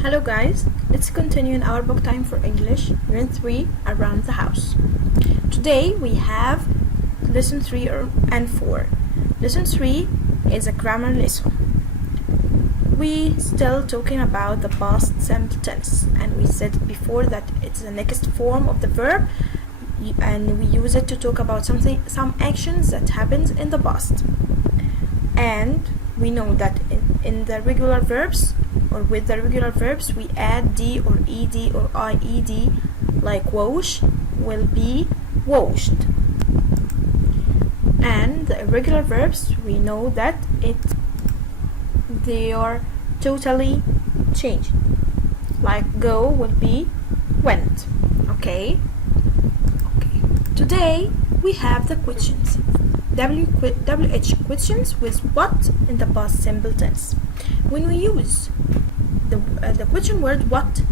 Hello guys, let's continue in our book time for English, Unit 3, Around the House. Today we have Lesson 3 and 4. Lesson 3 is a grammar lesson. We still talking about the past simple tense, and we said before that it's the next form of the verb, and we use it to talk about some actions that happens in the past. And we know that in the regular verbs, or with the regular verbs, we add d or ed or ied, like wash will be washed. And the irregular verbs, we know that they are totally changed, like go will be went. Okay. Today we have the questions. WH questions with what in the past simple tense. When we use the question word what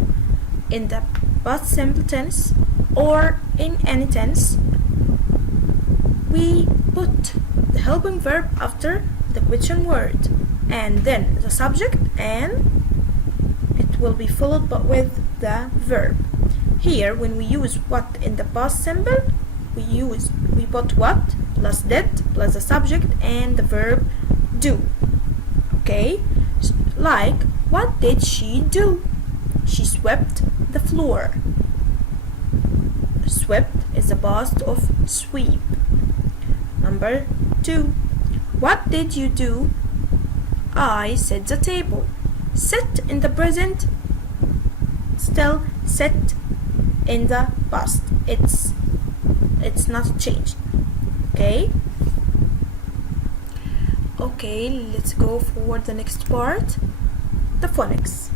in the past simple tense or in any tense, we put the helping verb after the question word and then the subject, and it will be followed with the verb. Here, when we use what in the past simple, we put what plus did plus the subject and the verb do. Okay, like what did she do? She swept the floor. Swept is the past of sweep. Number 2, what did you do? I set the table. Sit in the present, still sit in the past. It's not changed. Okay, let's go for the next part, the phonics.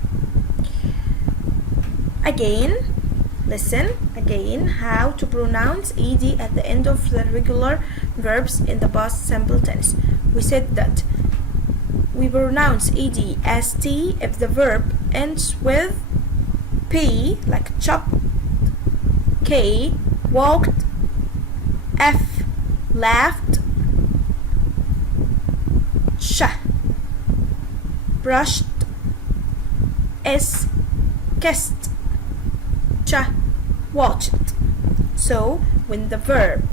Again, listen again how to pronounce ed at the end of the regular verbs in the past simple tense. We said that we pronounce ed as t if the verb ends with p, like chopped, k, walked, f, laughed, sh, brushed, s, kissed, ch, watched. So when the verb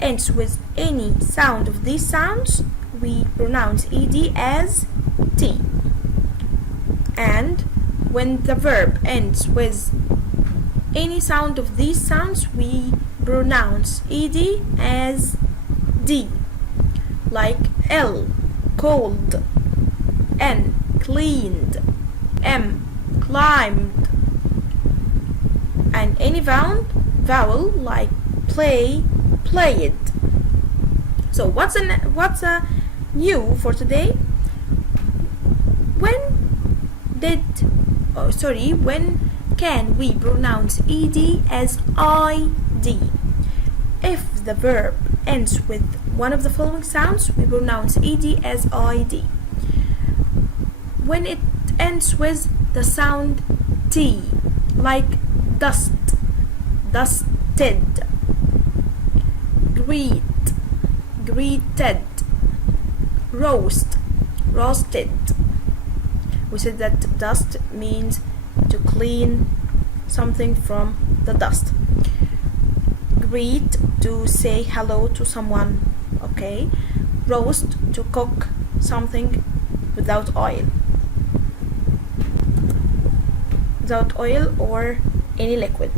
ends with any sound of these sounds, we pronounce ed as t. And when the verb ends with any sound of these sounds, we pronounce ed as d, like l, cold, n, cleaned, m, climbed, and any vowel like play, played. So what's a new for today? When can we pronounce ed as id? If the verb ends with one of the following sounds, we pronounce ed as id. When it ends with the sound t, like dust, dusted, greet, greeted, roast, roasted. We said that dust means to clean something from the dust. Greet, to say hello to someone. Okay. Roast, to cook something without oil or any liquid.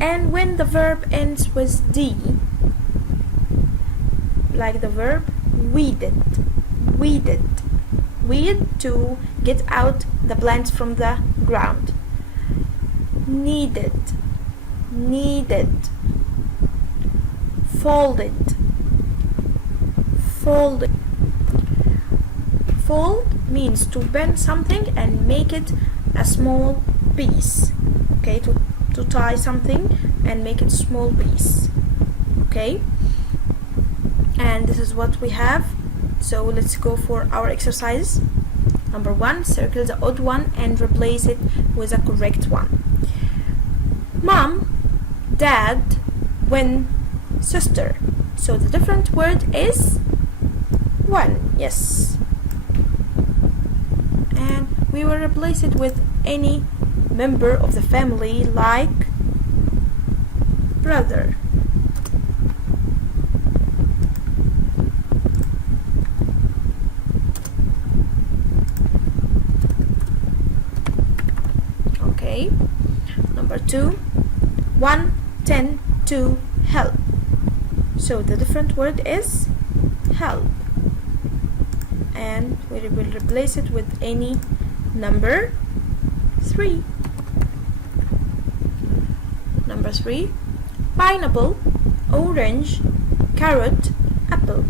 And when the verb ends with d, like the verb weeded, weed, to get out the plants from the ground. Needed, folded, fold means to bend something and make it a small piece. Okay, to tie something and make it a small piece. Okay, and this is what we have. So let's go for our exercise. Number 1, circle the odd one and replace it with a correct one. Mom, dad, when, sister. So the different word is one. Yes. And we will replace it with any member of the family like brother. Okay. Number 2, 1, 10, 2, help. So the different word is help, and we will replace it with any number 3. Number 3, pineapple, orange, carrot, apple.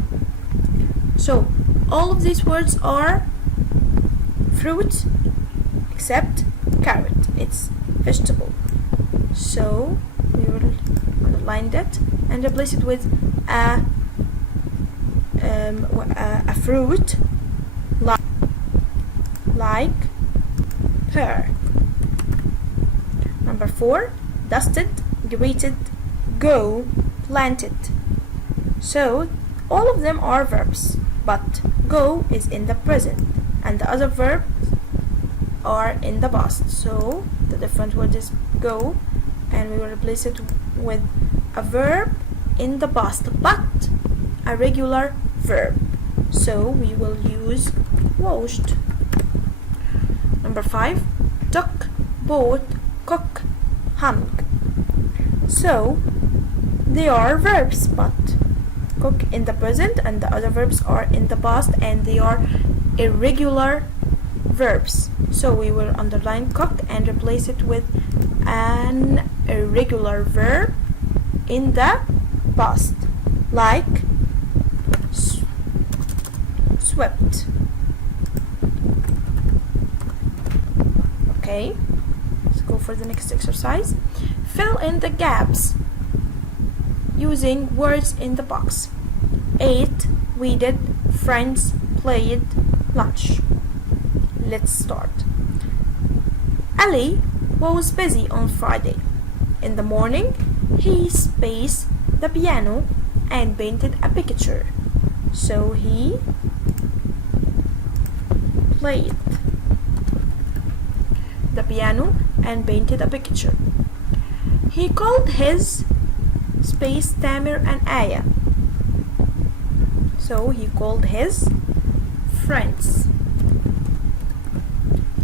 So all of these words are fruit except carrot, it's vegetable. So we will underline that and replace it with a fruit like pear. Number 4, dusted, greeted, go, planted. So all of them are verbs, but go is in the present and the other verbs are in the past. So the different word is go, and we will replace it with a verb in the past but a regular verb. So we will use washed. Number 5, took, bought, cook, hung. So they are verbs, but cook in the present and the other verbs are in the past, and they are irregular verbs. So we will underline cook and replace it with an irregular verb in the past like swept. Okay, let's go for the next exercise. Fill in the gaps using words in the box. Ate, weeded, friends, played, lunch. Let's start. Ali was busy on Friday. In the morning, he spaced the piano and painted a picture. So he played the piano and painted a picture. He called his space Tamir and Aya. So he called his friends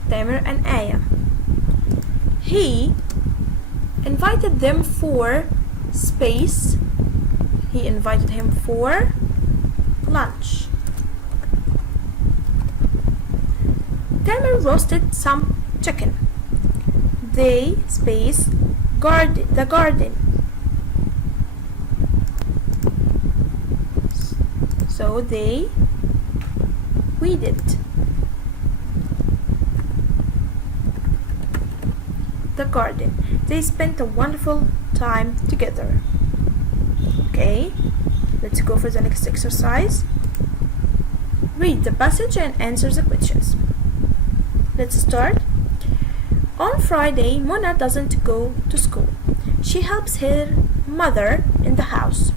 Tamir and Aya. He invited them for space. He invited him for lunch. Tamir roasted some chicken. They space the garden. So they weeded the garden. They spent a wonderful time together. Okay, let's go for the next exercise. Read the passage and answer the questions. Let's start. On Friday, Mona doesn't go to school. She helps her mother in the house.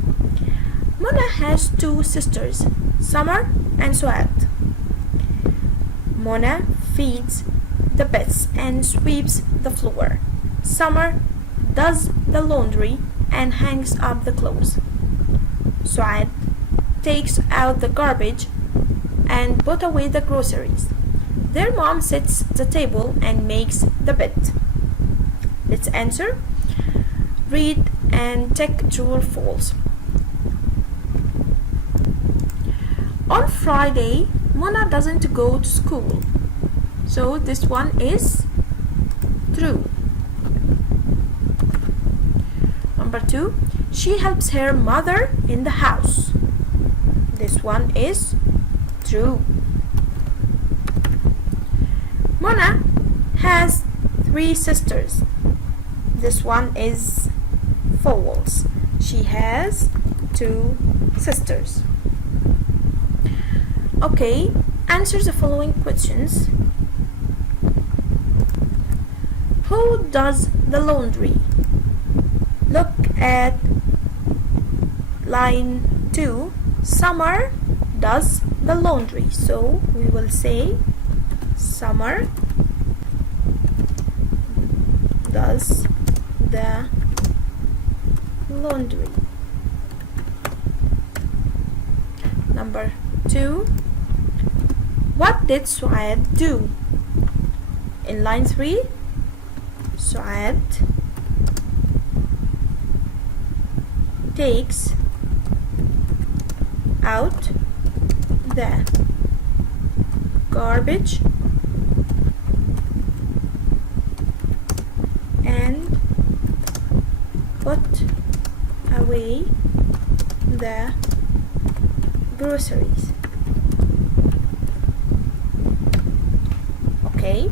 Mona has 2 sisters, Summer and Suad. Mona feeds the pets and sweeps the floor. Summer does the laundry and hangs up the clothes. Suad takes out the garbage and put away the groceries. Their mom sets the table and makes the bed. Let's answer. Read and check true or false. On Friday, Mona doesn't go to school. So this one is true. Number 2, she helps her mother in the house. This one is true. Mona has 3 sisters. This one is false. She has 2 sisters. Okay, answer the following questions. Who does the laundry? Look at line 2. Summer does the laundry. So we will say Summer does the laundry. Number 2. What did Suad do? In line 3, Suad takes out the garbage and put away the groceries. Okay,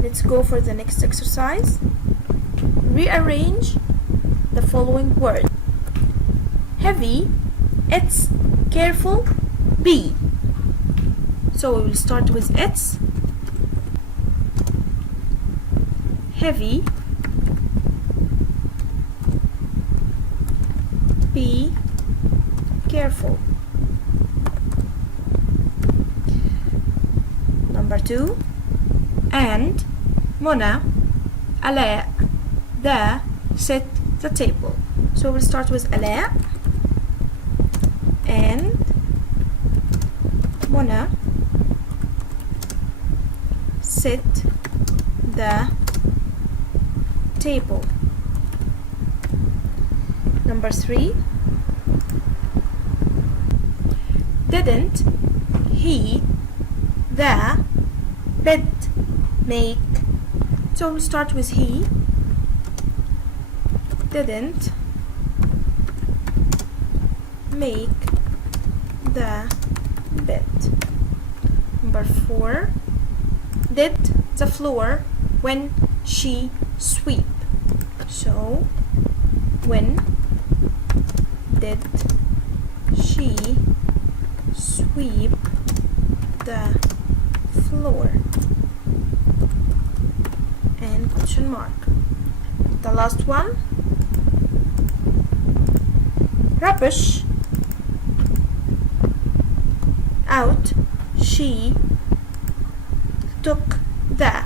let's go for the next exercise. Rearrange the following word. Heavy, it's, careful, be. So we will start with it's. Heavy, be careful. Number 2. And Mona, Ala, the, set the table. So we'll start with Ala and Mona set the table. Number 3. Didn't he the bed make? So we'll start with he. Didn't make the bed. Number 4. Did the floor when she sweep? So when did she sweep the floor? And question mark. The last one. Rubbish out she took the.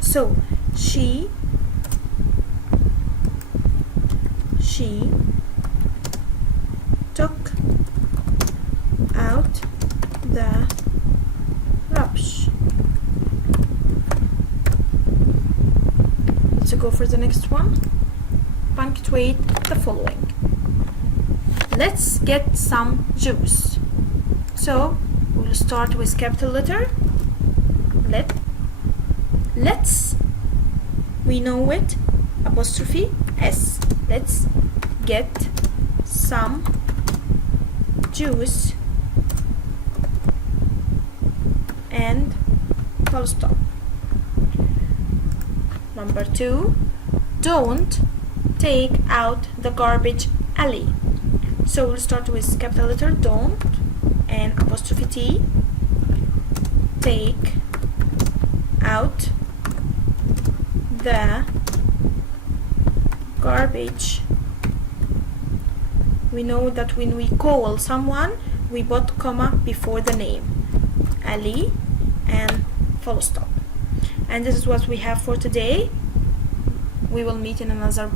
So she took out the rubbish. Let's go for the next one. Punctuate the following. Let's get some juice. So we'll start with capital letter. Let's, we know it, apostrophe S. Let's get some juice and full stop. Number 2. Don't take out the garbage alley. So we'll start with capital letter don't and apostrophe T. Take out the garbage. We know that when we call someone, we put comma before the name. Ali and full stop. And this is what we have for today. We will meet in another